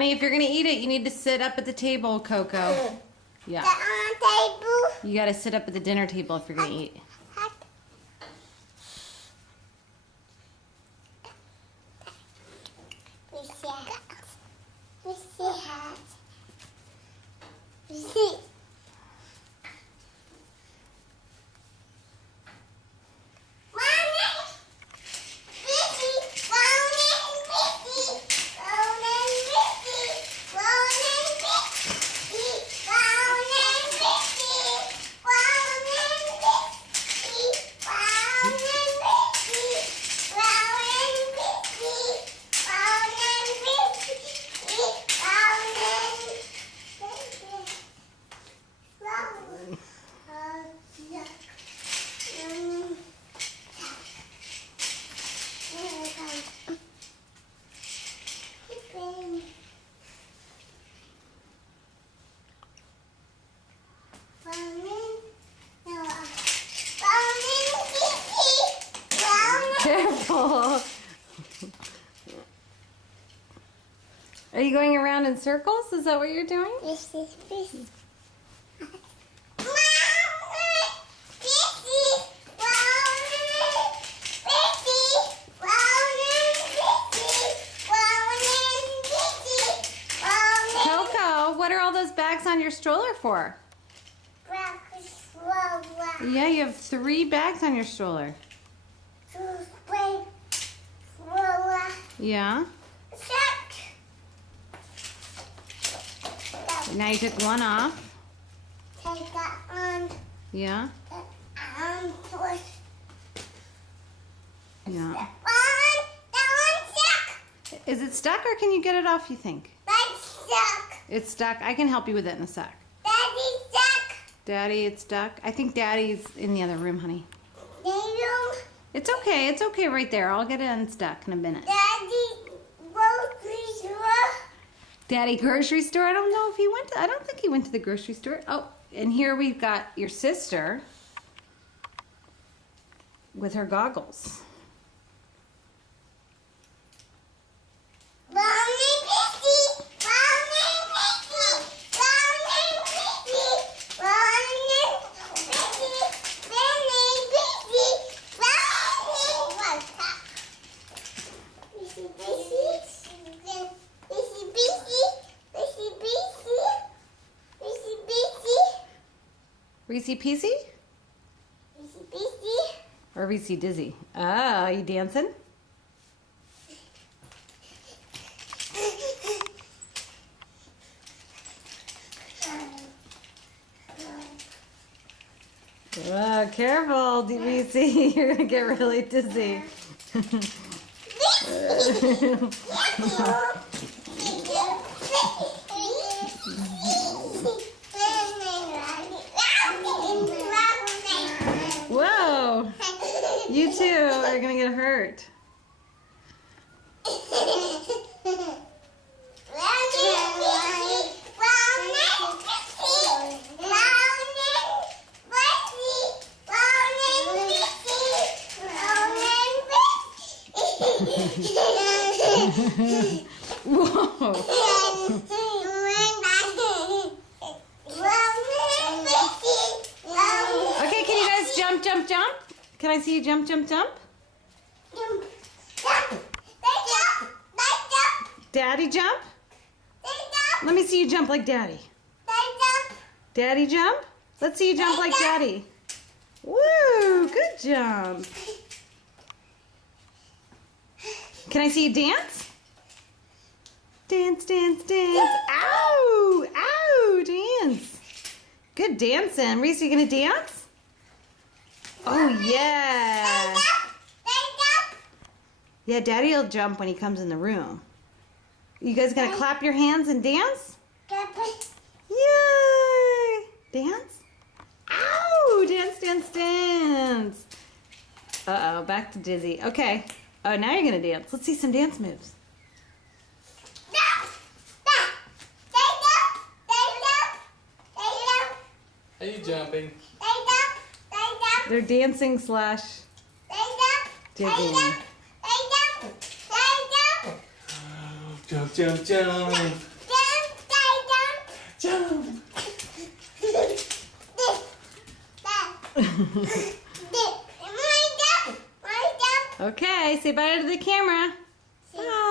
Honey, if you're going to eat it, you need to sit up at the table, Coco. Yeah. Table. You got to sit up at the dinner table if you're going to eat. Careful. Are you going around in circles? Is that what you're doing? This is fish. Coco, what are all those bags on your stroller for? Yeah, you have 3 bags on your stroller. Yeah. Now you took one off. Take that on. Yeah. Push. Yeah. That one's stuck. Is it stuck or can you get it off, you think? That's stuck. It's stuck. I can help you with it in a sec. Daddy's stuck. Daddy, it's stuck. I think Daddy's in the other room, honey. Daddy, It's okay. It's okay right there. I'll get it unstuck in a minute. Daddy, grocery store. Daddy, grocery store? I don't know if he went to, I don't think he went to the grocery store. Oh, and here we've got your sister with her goggles. Reese Peasy? Or Reese Dizzy? Ah, are you dancing? Oh, careful, Reese. You're gonna get really dizzy. Whoa! You too are gonna get hurt. Whoa! Okay, can you guys jump, jump, jump? Can I see you jump, jump, jump? Daddy jump? Let me see you jump like Daddy. Daddy jump? Let's see you jump like Daddy. Woo! Good jump. Can I see you dance? Dance, dance, dance. Ow! Ow! Dance. Good dancing. Reese, you gonna dance? Oh, yeah. Yeah, Daddy will jump when he comes in the room. You guys gonna clap your hands and dance? Yay! Dance? Ow! Dance, dance, dance. Uh-oh, back to dizzy. Okay. Oh, now you're gonna dance. Let's see some dance moves. Are you jumping? They're dancing slash digging. Jump, jump, jump. Jump. Okay, say bye to the camera. Bye. Bye.